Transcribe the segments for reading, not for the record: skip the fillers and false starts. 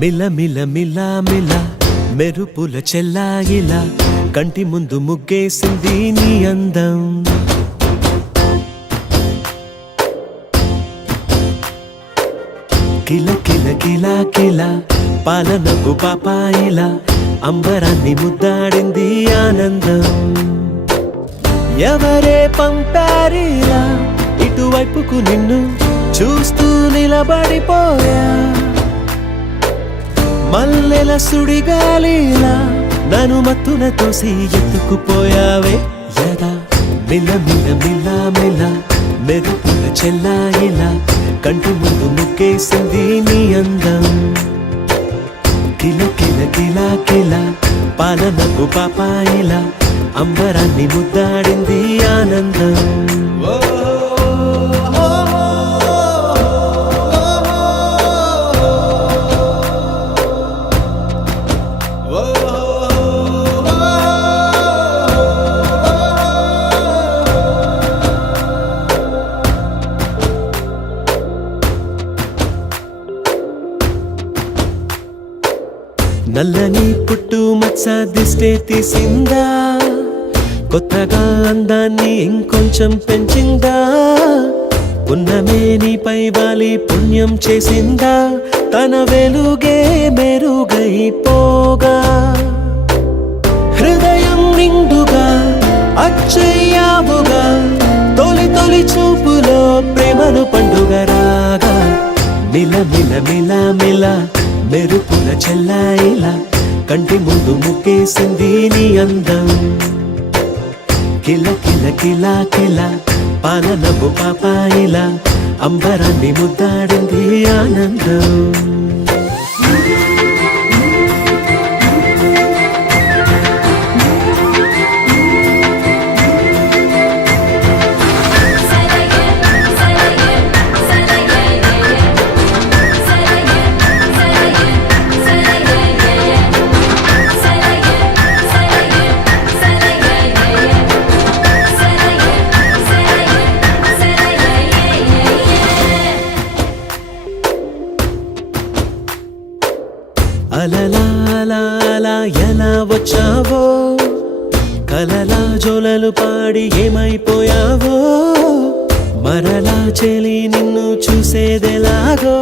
మిల మిల మిల మిల మెరుపుల చెల్లాయిలా కంటి ముందు ముగ్గేసింది నీ అందం. కిల కిల కిల కిల పాలనపు పాపాయిలా అంబరాన్ని ముద్దాడింది ఆనందం. ఎవరే పంపారిలా ఇటువైపుకు నిన్ను చూస్తూ నిలబడిపోయా. మల్లెల సుడిగాలిలా నన్ను మత్తున తోసి ఎత్తుకుపోయావే యదా. మిల మిల మిల మిల మెరుపుల చెల్లాయిలా కంటి ముందు ముగ్గేసింది నీ అందం. కిల కిల కిల కిల పాలనకు పాపాయిలా అంబరాన్ని ముద్దాడింది ఆనందం. నల్లని పుట్టు మచ్చ దిష్టే తీసిందా, కొత్తగా అందాన్ని ఇంకొంచెం పెంచిందా. పున్నమే నీపై వాలి పుణ్యం చేసిందా, తన వెలుగే మెరుగైపోగా. హృదయం నిండుగా అచ్చయ్యావుగా, తొలి తొలి చూపులో ప్రేమను పండుగ రాగా. మిల మిల మిల మిల మెరుపుల చెల్లాయిలా కంటి ముందు ముగ్గేసింది నీ అందం. కిల కిల కిల కిల పాలనపు పాపాయిలా అంబరాన్ని ముద్దాడింది ఆనందం. అలలా అలా అలా ఎలా వచ్చావో, కలలా జోలలు పాడి ఏమైపోయావో. మరలా చెలి నిన్ను చూసేదెలాగో,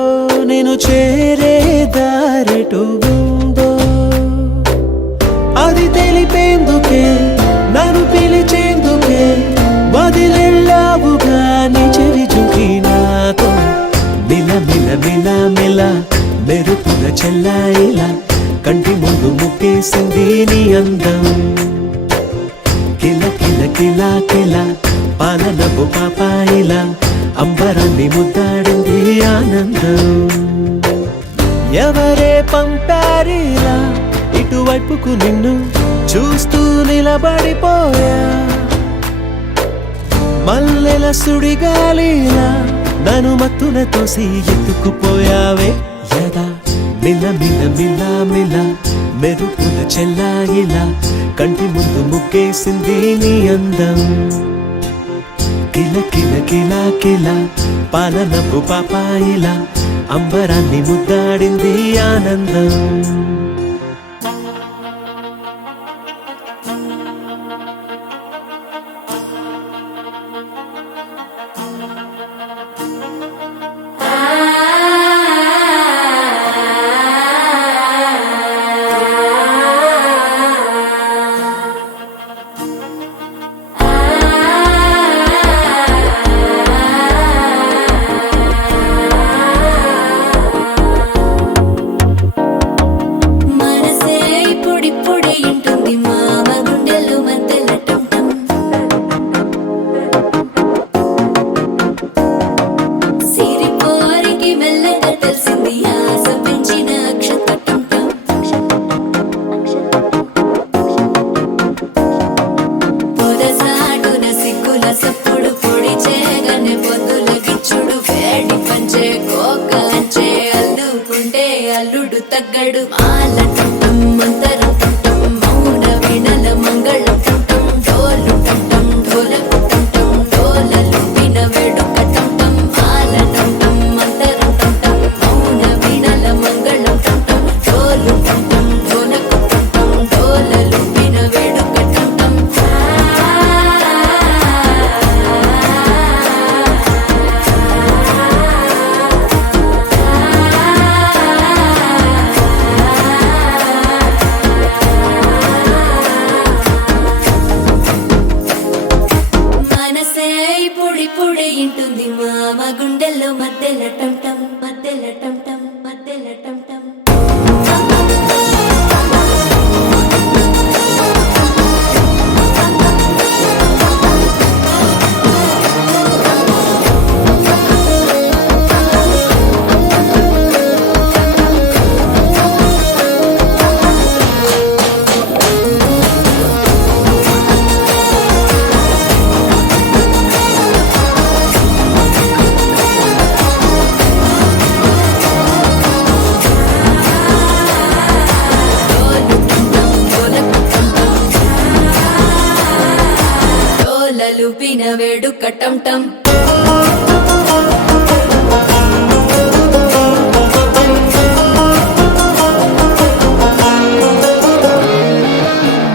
నేను చేరే దారెటు ఉందో అది తెలిపేందుకే నన్ను పిలిచేందుకే వదిలెళ్ళావుగా నీ చెవి చుకి నాతో. మిల మిల మిల మిల మెరుపుల చెల్లాయిలా కంటి ముందు ముగ్గేసింది నీ అందం. కిల కిల కిల కిల పాలనపు పాపాయిలా అంబరాన్ని ముద్దాడింది ఆనందం. ఎవరే పంపారిలా ఇటువైపుకు నిన్ను చూస్తూ నిలబడిపోయా. మల్లెల సుడిగాలిలా నన్ను మత్తున తోసి ఎత్తుకుపోయావే యదా. మిల మిల మిల మిల మెరుపుల చెల్లాయిలా కంటి ముందు ముగ్గేసింది నీ అందం. కిల కిల కిల కిల పాలనపు పాపాయిలా అంబరాన్ని ముద్దాడింది ఆనందం. అల్లుడు తగ్గడు మాల టం మంతర టం మౌన వినల మంగళ టం డోలు టం ఢోలకు టం డోలలు విన వేడుక టం మాల టం మంతర టం మౌన వినల మంగళ టం మధ్యలో మధ్యల టం టం మధ్యల టం టం మధ్యల టం టం లుపిన వేడుక టం టం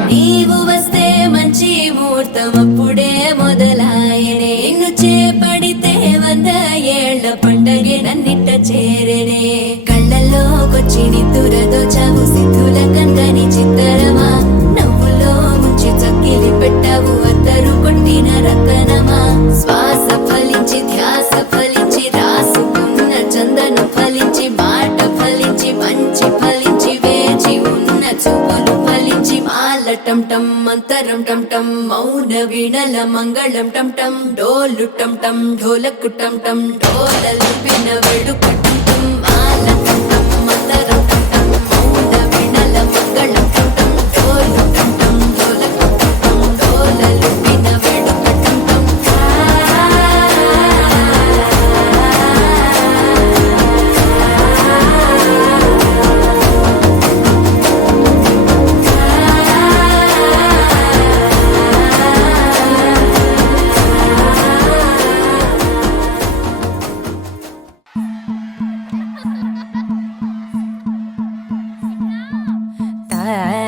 నీవు వస్తే మంచి ముహూర్తం అప్పుడే మొదలాయనే నిన్ను చేపడితే 100 ఏళ్ల పండగే నన్నిట్ట చేరనే కళ్ళల్లోకొచ్చి నిద్దురదోచావు సిద్ధుల కందని చిత్తరమా నవ్వులో ముంచి చక్కిలి పెట్టావు అద్దరు కొట్టిన రతనమా శ్వాస ఫలించి ధ్యాస ఫలించి రాసుకున్న చందనం ఫలించి మాట ఫలించి మంచి ఫలించి వేచి ఉన్న చూపులు ఫలించి మాల టం టం మంతరం టం టం మౌన వీణల మంగళం టం టం డోలు టం టం ఢోలకు టం టం డోలలు విన వేడుక టం టం మాల టం టం మంతరం టం టం మౌన వీణల మంగళం టం టం డోలు టం టం ఢోలకు టం టం డోలలు విన వేడుక టం టం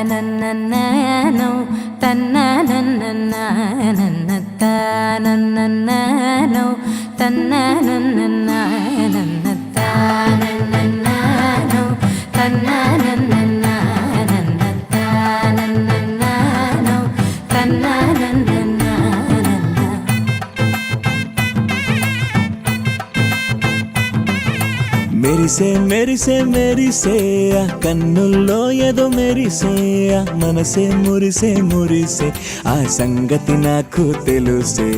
నన్నన్ననో తన్ననన్ననన్న తన్ననన్ననో తన్ననన్ననన్న తన్ననన్ననో తన్ననన్ననన్న తన్ననన్ననో తన్ననన్ననన్న మెరిసే మెరిసే మెరిసే ఆ కన్నుల్లో ఏదో మెరిసే ఆ మనసే మురిసే మురిసే ఆ సంగతి నాకు తెలుసే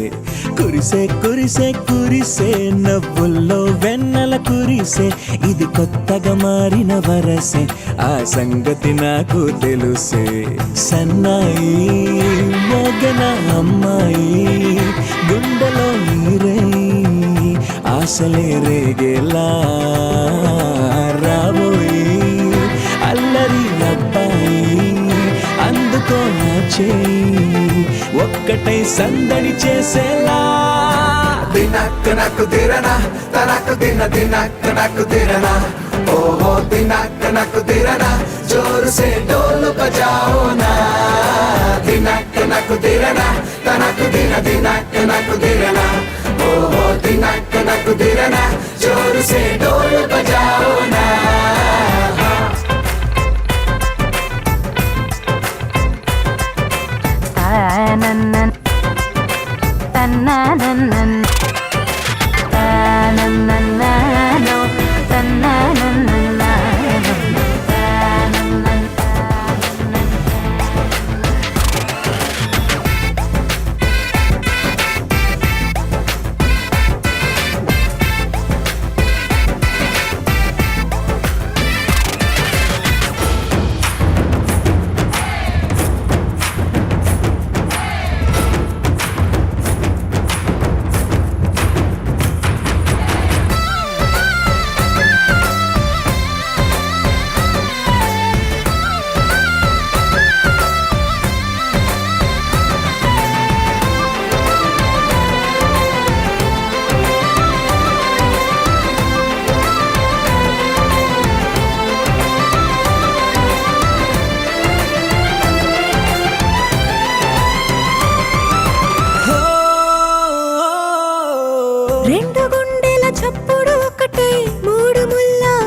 కురిసే కురిసే కురిసే నవ్వుల్లో వెన్నెల కురిసే ఇది కొత్తగా మారిన వరసే ఆ సంగతి నాకు తెలుసే సన్నాయి మోగన అమ్మాయి గుండెలో నీరై ఆశలే రేగేలా రాబోయి అల్లరి అబ్బాయి అందుకో నా చేయి ఒక్కటై సందడి చేసేలా దినక్ నకు దిరనా తనకు దిన దినక్ నకు దిరనా ఓహో దినక్ నకు దిరనా జోరు సే డోలు బజాओ నా దినక్ నకు దిరనా తనకు దిన దినక్ నకు దిరనా ఓహో దినక్ నకు దిరనా జోరు సే డోలు బజాओ నా తన్ననన్న తన్ననన్న తన్ననన్ననో తన్ననన్ననన్న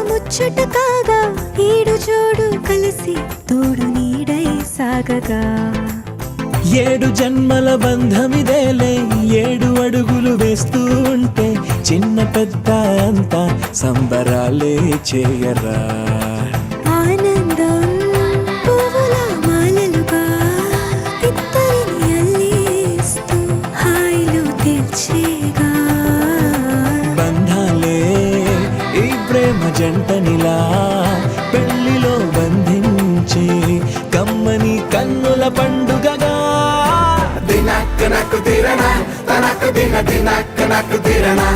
ముచ్చట కాగా ఈడు జోడు కలిసి తోడు నీడై సాగగా ఏడు జన్మల బంధమిదేలే 7 అడుగులు వేస్తూ ఉంటే చిన్న పెద్ద అంతా సంబరాలే చేయరా ఆనందం పువ్వుల మాలలుగా ఇద్దరిని అల్లేస్తూ హాయిలు తెచ్చేగా బంధాలే ఈ ప్రేమ జంటనిలా పెళ్లిలో బంధించి కమ్మని కన్నుల పండుగగా దినక్ నక్ దిరనా తనక్ దిన దినక్ నక్ దిరనా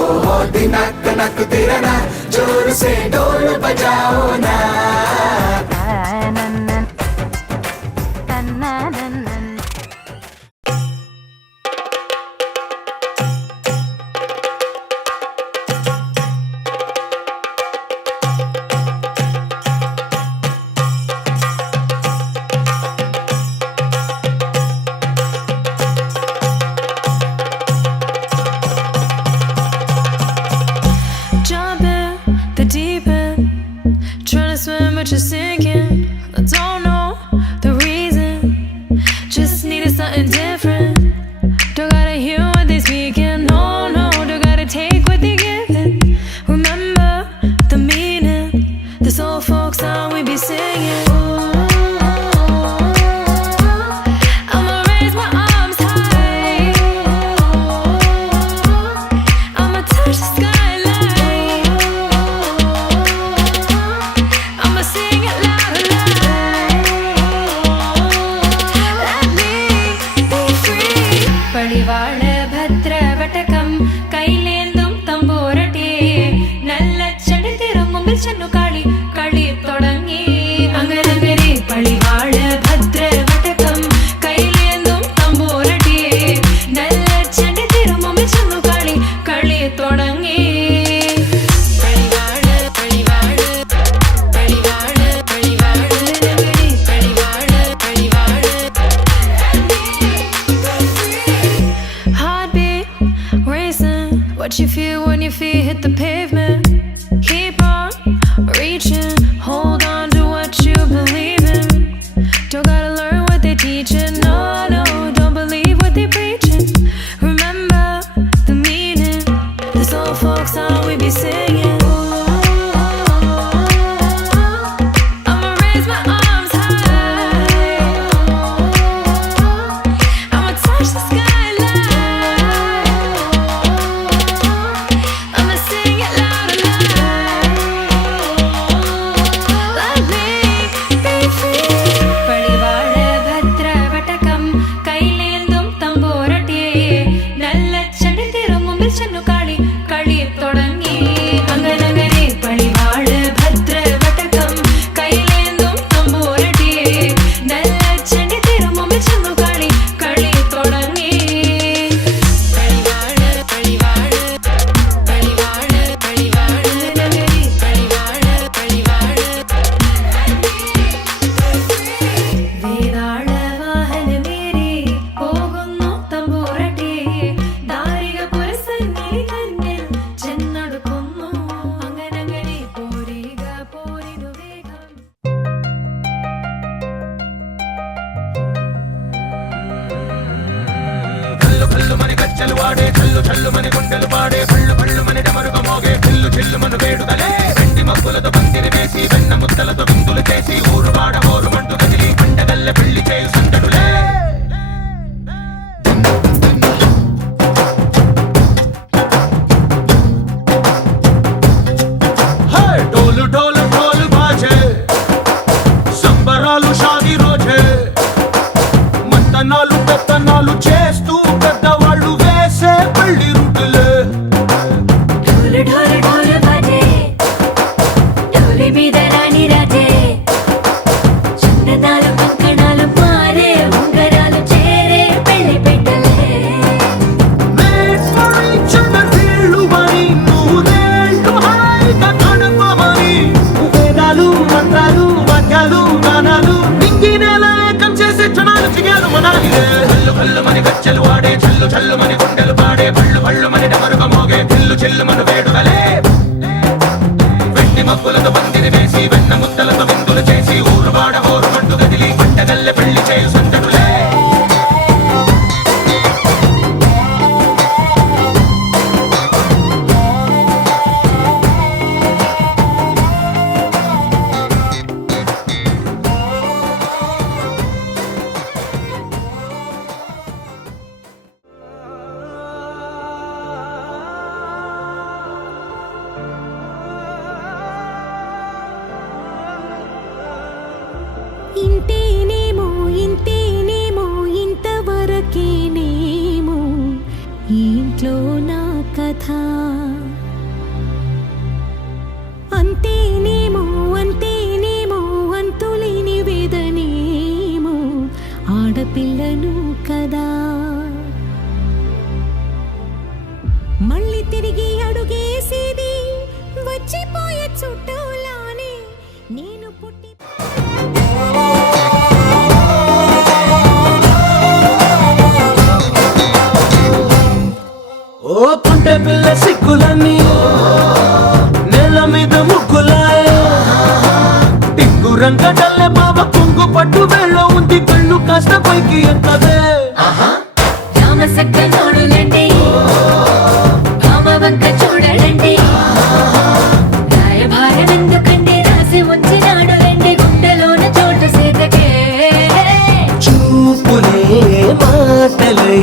ఓహో దినక్ నక్ దిరనా జోర్ సే డోల్ బజాओ నా Jump in the deep end, trying to swim but you're sinking. I don't know the reason, just needed something different. Don't gotta hear what they speaking, no, no, don't gotta take what they giving. Remember the meaning, this old folk song we be singing. I'ma raise my arms high, I'ma touch the skyline, I'ma sing it loud and loud. Let me be free. പടിവാള ഭദ്രവടകം കൈലേന്തും തമ്പൂരട്ടി നല്ല ചെടി തിരുമുമ്പിൽ ചെന്നു കളി കളി തുടങ്ങി അങ്ങനെ പടിവാള ഭദ്രവടകം കൈലേന്തും തമ്പൂരട്ടി നല്ല ചെടി തിരുമുമ്പിൽ ചെന്നു കളി കളി തുടങ്ങി പടിവാള പടിവാള പടിവാള പടിവാള പടിവാള പടിവാള Heartbeat racing, what you feel when your feet hit the pavement. Keep on reaching, hold on to what you believe in. Don't gotta learn what they teaching, no, no, don't believe what they preaching. Remember the meaning, this old folk song we be singing. I'ma raise my arms high, I'ma touch the skyline, I'ma sing it loud and loud. Let me be free. പടിവാള ഭദ്രവടകം കൈലേന്തും തമ്പൂരട്ടി നല്ല ചെടി തിരുമുമ്പിൽ ചെന്നു കളി കളി തുടങ്ങി അങ്ങനെ പടിവാള ഭദ്രവടകം കൈലേന്തും തമ്പൂരട്ടി നല്ല ചെടി തിരുമുമ്പിൽ ചെന്നു കളി കളി തുടങ്ങി പടിവാള പടിവാള പടിവാള പടിവാള പടിവാള പടിവാള വേതാള വാഹനമേറി പോകുന്നു തമ്പൂരട്ടി ദാരിക പുരസന്നിധി തന്നിൽ ചെന്നടുക്കുന്നു അങ്ങനെ പോരിക പോരിനു വേഗം కల్లు కల్లు మని గజ్జలు వాడే చల్లు చల్లు మని గుండెలు పాడే పళ్ళు పళ్ళు మని డమరుగ మోగే చిల్లు చిల్లు మన వేడుదలే వెండి మబ్బులతో పందిరి వేసి వెన్న ముద్దలతో విందులు చేసి ఊరు వాడ ఊరు మంటు కదిలి పండగల్లె పెళ్లి చేయు సందడులే హే డోలు డోలు డోలు బాజే సంబరాలు షాదీ రోజే మంతనాలు పెత్తనాలు చేస్తూ పెద్దవాళ్ళు వేసే పెళ్లి రుటులే ढोल ढोल ढोल बाजे ढोली మీద రాణి రాజే చందనాలు కంకణాలు మారే ఉంగరాలు చేరే పెళ్లి పెట్టలే Made for each other వీళ్ళు మరి నూరేళ్ళు హాయిగా గడపమని వేదాలు మంత్రాలు వాక్యాలు గానాలు నింగినేల ఏకం చేసే క్షణాలు చిగాలు మనాలిలే కల్లు కల్లు మని గజ్జలు వాడే చల్లు చల్లు మని గుండెలు పాడే పళ్ళు పళ్ళు మని డమరుగ మోగే చిల్లు చిల్లు మన వేడుదలే వెండి మబ్బులతో పందిరి వేసి వెన్న ముద్దలతో విందులు చేసి ఊరు వాడ ఊరు మంటు గదిలి పంటగల్లె పెళ్లి చేయు సందడులే ఇంతేనేమో ఇంతేనేమో ఇంతవరకేనేమో ఈ ఇంట్లో నా కథ అంతేనేమో అంతేనేమో అంతులేని వేదనేమో ఆడపిల్లను కదా మళ్ళీ తిరిగి అడుగేసేది వచ్చిపోయే చుట్టూలానే నేను పుట్టి ఓ పుంటె పిల్ల సిక్కులన్నీ నేల మీద ముగ్గులాయే టింగు రంగడల్లే బావ కుంగు పట్టు వేళ్ళ ఉంది కళ్ళు కాస్త పైకి ఎక్కదే రామసక్క నోడులండి భామవంక చూడడండి రాయభారం ఎందుకండి రాసి ఉంచినాడు రండి గుండెలోన చోటు సీతకే చూపులే మాటలై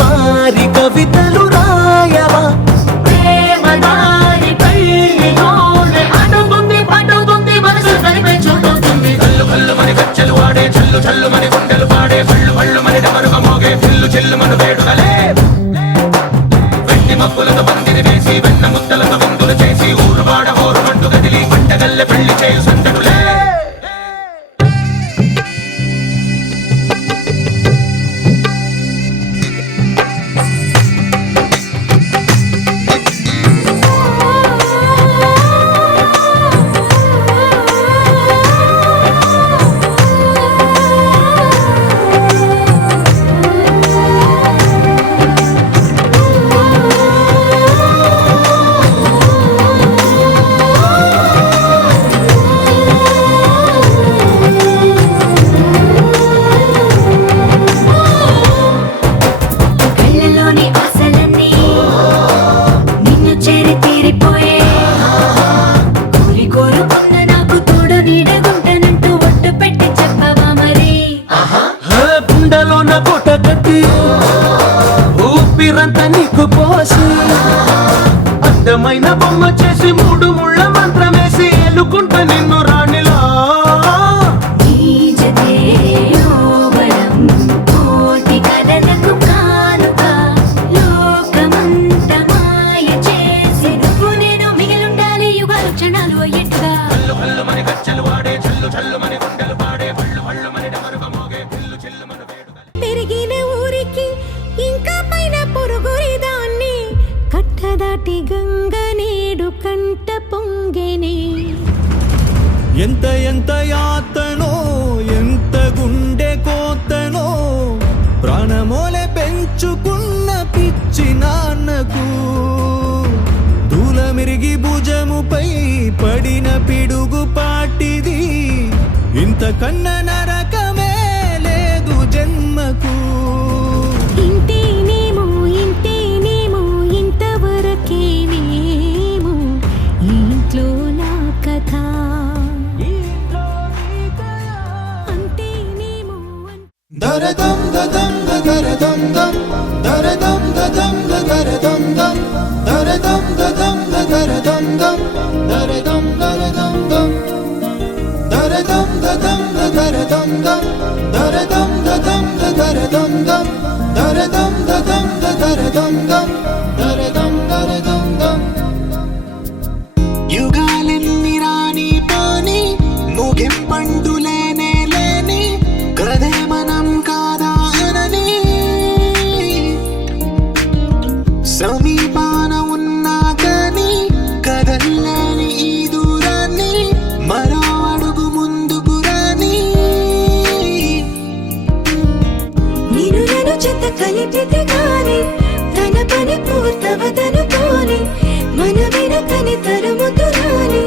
మారి కవితలు రాయవా ప్రేమదారి పల్లిలోనే అడుగుంది పట్టుకుంది మనసు కలిపే చూస్తుంది కళ్ళు కళ్ళు మని కచ్చలు వాడే చల్లు చల్లు మని గుండెలు పాడే కళ్ళు కళ్ళు మని డమరుగా మోగే చిల్లు చిల్లు మను వేడుదలే వెండి మబ్బులతో పందిరి వేసి వెన్న ముద్దలతో విందులు చేసి ఊరువాడ హోరు మంటు గదిలి పంటగల్లె పెళ్లి చేయు సందడులే కళ్ళలోని ఆశలన్నీ నిన్ను చేరి తీరిపోయే కోరి కోరుకున్న నాకు తోడు నీడగుంటానంటూ ఒట్టు పెట్టి చెప్పవా మరి గుండెలోన గుట్ట కట్టి ఊపిరంతా నీకు పోసి అందమైన బొమ్మ చేసి మూడు ముళ్ళ మంత్రమేసి ఎలుకుంటా నిన్ను రాణిలా నీజతే యోవరం కోటి కథలకు కానుక లోకమంత మాయ చేసి నువ్వు నేను మిగిలుండాలి యుగాలు క్షణాలు అయ్యేట్టుగా కళ్ళు కళ్ళు మని కచ్చలు వాడే చల్లు చల్లు మని గుండెలు పాడే పళ్ళు పళ్ళు మని డమరుగా మోగే చిల్లు చిల్లు మను వేడుదలే పెరిగిన ఊరికి ఇంకా పైన పొరుగురిదాన్ని కట్టదాటి గంగ నేడు కంట పొంగెనే ఎంత ఎంత యాతనో ఎంత గుండె కోతనో ప్రాణమోలే పెంచుకున్న పిచ్చి నాన్నకు దూలమిరిగి భుజముపై పడిన పిడుగు పాటిది ఇంతకన్న నరకమే లేదు జన్మకు ఇంతేనేమో ఇంతేనేమో ఇంతవరకేనేమో ఈ ఇంట్లో నా కథ అంతేనేమో దరదం దదం దరదం దం దరదం దదం దరదం దం దరదం దదం దరదం దం దరదం దరదం దం దరదం దదం దరదం దం దరదం దదం దరదం దం దరదం దదం దరదం దం దరదం దరదం దం యుగాలెన్ని రాని పాని ముగింపండు లేనే లేని కదే మనం కాదా అనని సమీపాన ఉన్నా కానీ కదల్లేని ఈ దూరాన్ని మరో అడుగు ముందుకు రాని నేను నన్ను చెత్త కలిపితే గాని తన పని పూర్తవదనుకోని మన వెనకని తరుముతురాని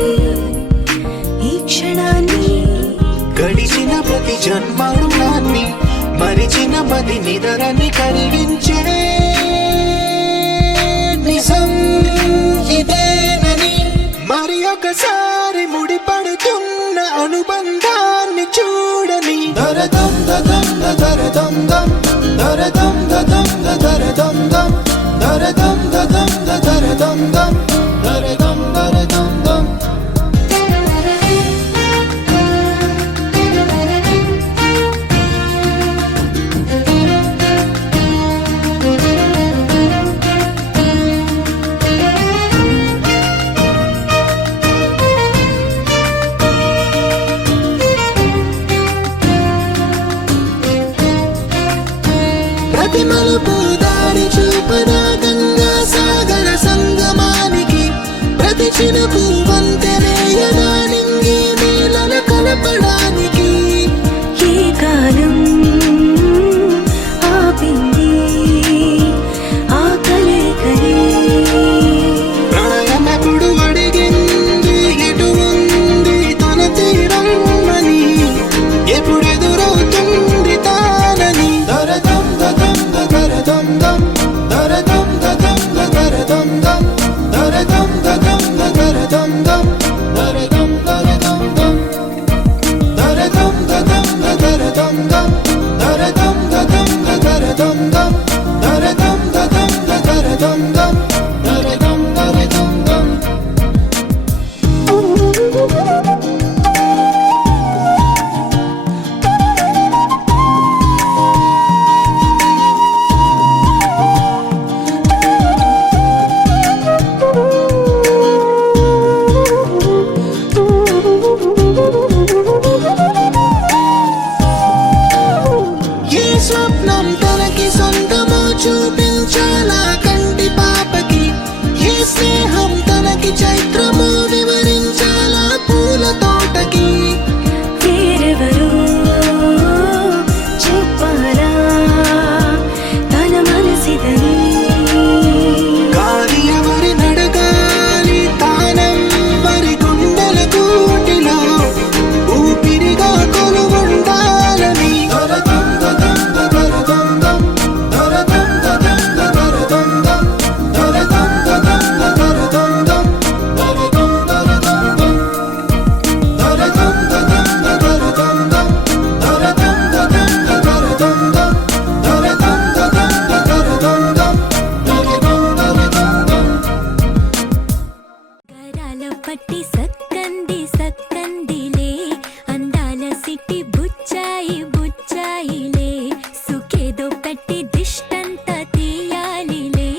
ఈ క్షణాన్ని గడిచిన ప్రతి జన్మరుణాన్ని మరిచిన మది నిదరని కరిగించే నిజం ఇదేనని మరి ఒకసారి ముడిపడుతున్న అనుబంధాన్ని చూడని దరదం దదం దరదం దం దరదం దదం దరదం దం దరదం దదం దరదం దం దరదం దరదం దం ప్రతి మలుపు దారి చూపదా గంగా సాగర సంగమానికి ప్రతి చినుకు వంతెనేయదా నింగి నేలల కలపడానికి ఏ కాలం ఆపింది ఆ కలయికని ప్రాణమప్పుడు అడిగింది ఎటు ఉంది తన తీరం అని ఎప్పుడెదురవుతుంది తానని దరదం దదం దరదం దం దరదం దదం దరదం దం దరదం దదం దరదం దం దరదం దరదం దం దరదం దదం దరదం దం దరదం దదం దరదం దం దరదం దదం దరదం దం దరదం దరదం దం ఏ స్వప్నం తనకి సొంతమో చూపించాలా కంటి పాపకి ఏ స్నేహం తనకి చైత్రమో వివరించాలా పూల తోటకి వేరెవరో చెప్పాలా తన మనసిదని గాలి ఎవరి నడగాలి తానం వరి గుండెల కూటిలో ఊపిరిగా కొలువుండాలని దరదం దదం దరదం దం దరదం దదం దరదం దం దరదం దదం దరదం దం దరదం దరదం దం దరదం దదం దరదం దం దరదం దదం దరదం దం దరదం దదం దరదం దం దరదం దరదం దం గరాల పట్టి సక్కంది సక్కందిలే అందాల సిట్టి బుచ్చాయి బుచ్చాయిలే సుఖేదో పెట్టి దిష్టంత తీయాలిలే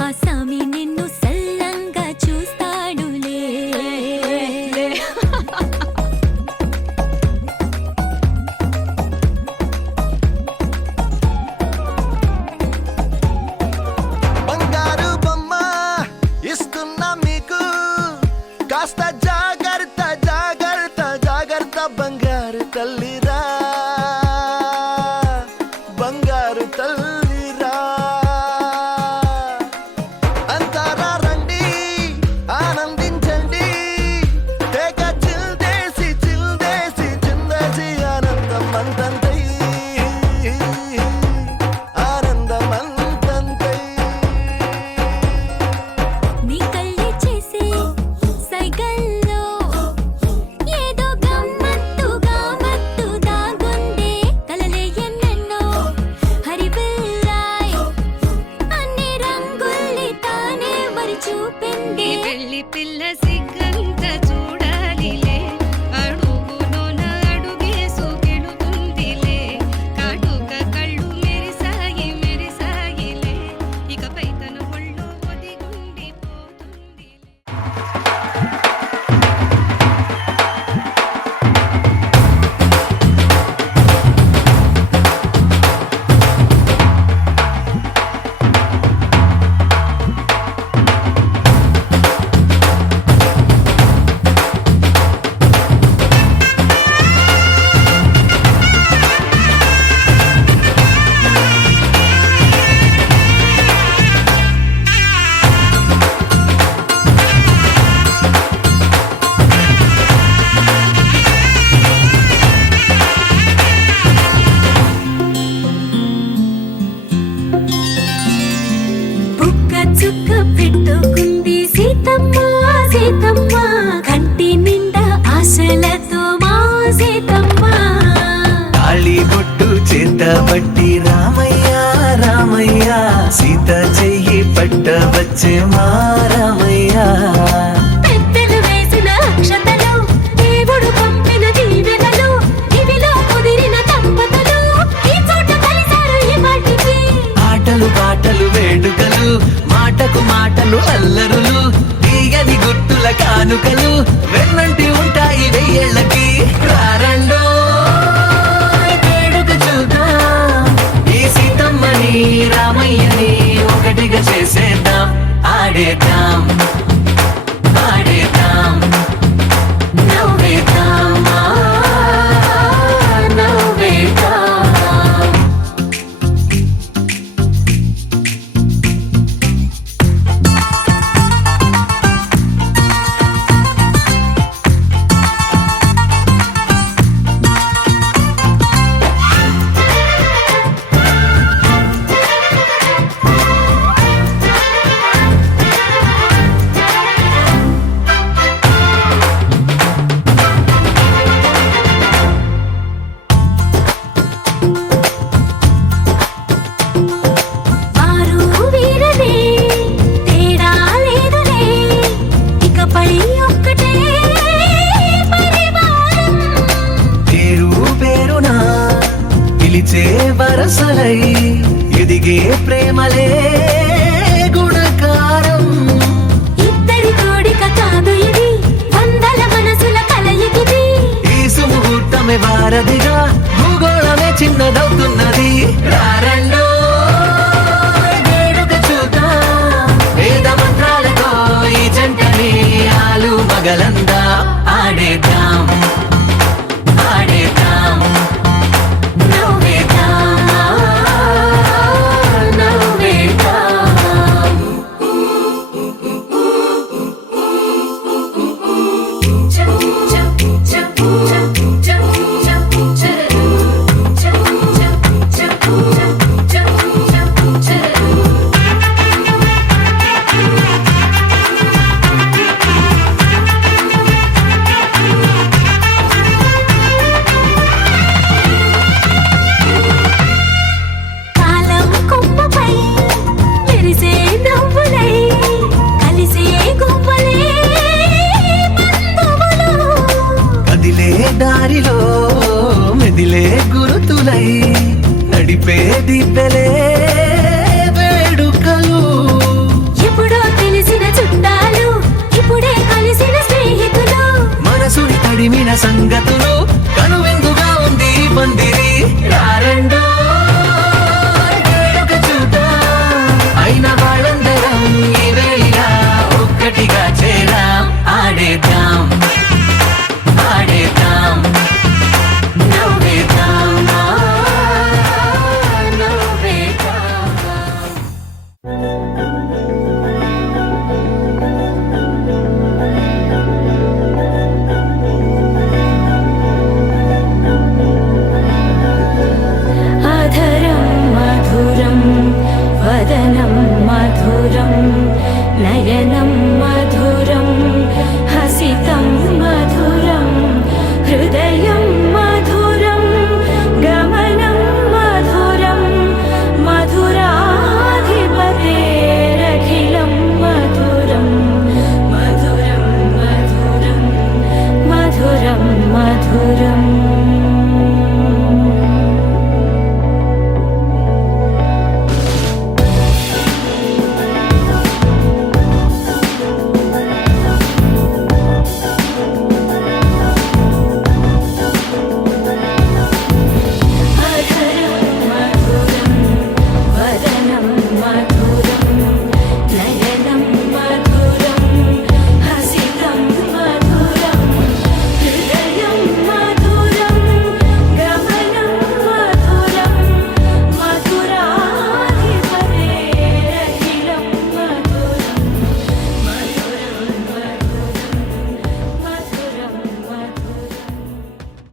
ఆ సామి నిన్ను సల్లంగా చూస్తాడులే బంగారు బొమ్మ ఇస్తున్నా మీకు కాస్త జాగ్రత్త జాగ్రత్త జాగ్రత్త బంగారు తల్లిరా బంగారు తల్లిరా అంతారా రండి ఆనందించండి తెగ చిల్దేసి చిల్దేసి చిందేసి ఆనందం అంతంతై ఆనందం అంతంతై నీ కళ్ళే చేసే సైగల్లో ఏదో గమ్మత్తుగా మత్తు దాగుందే కలలే ఎన్నెన్నో హరిబిల్లాయ్ అన్ని రంగుల్ని తానే మరి చూపింది పెళ్లి పిల్ల సిగ్గంత చూడాలిలే అడుగులోన అడుగేసు గెలుతుందిలే కాటుక కళ్ళు మెరిసాయి మెరిసాయిలే ఇకపై తన ఒళ్ళో ఒదిగుండిపోతుందిలే బుక్క చుక్క పెట్టుకుంది సీతమ్మ సీతమ్మ కంటి నిండా ఆశలతో మా సీతమ్మ తాళి బొట్టు చేత బట్టి రామయ్య రామయ్య సీత చెయ్యి పట్ట వచ్చే మా రామయ్య పెద్దలు వేసిన అక్షతలు దేవుడు పంపిన దీవెనలు ఇవిలో కుదిరిన దంపతులు ఈ చోట కలిసారు ఈ పాటికి ఆటలు పాటలు వేడుకలు మాటకు మాటలు అల్లరులు తీయని గుర్తుల కానుకలు వెన్నంటి ఉంటాయి వెయ్యేళ్ళకి రారండో వేడుక చూద్దాం ఈ సీతమ్మని రామయ్యని ఒకటిగా చేసేద్దాం ఆడేద్దాం ఆడేద్దాం నవ్వేద్దాం నవ్వేద్దాం వారు వీరలే తేడా లేదులే ఇకపై ఒక్కటే పరివారం పేరు పేరున పిలిచే వరసలై ఎదిగే ప్రేమలే గుణకారం ఇద్దరి కోడిక కాదు ఇది వందల మనసుల కలయికిది ఈ సుముహూర్తమే వారధిగా భూగోళమే చిన్నదవుతున్నది రారండో వేడుక చూద్దాం వేద మంత్రాలతో ఈ జంటని ఆలు మగలందా ఆడేద్దాం ఆడేద్దాం నవ్వేద్దాం నవ్వేద్దాం కాలం కొమ్మపై మెరిసే నవ్వులై కలిసే గువ్వలే బంధువులు కదిలే దారిలో మెదిలే గురుతులై నడిపే దిబ్బెలే వేడుకలు ఎప్పుడో తెలిసిన చుట్టాలు ఇప్పుడే కలిసిన స్నేహితులు మనసుని తడిమిన సంగతులు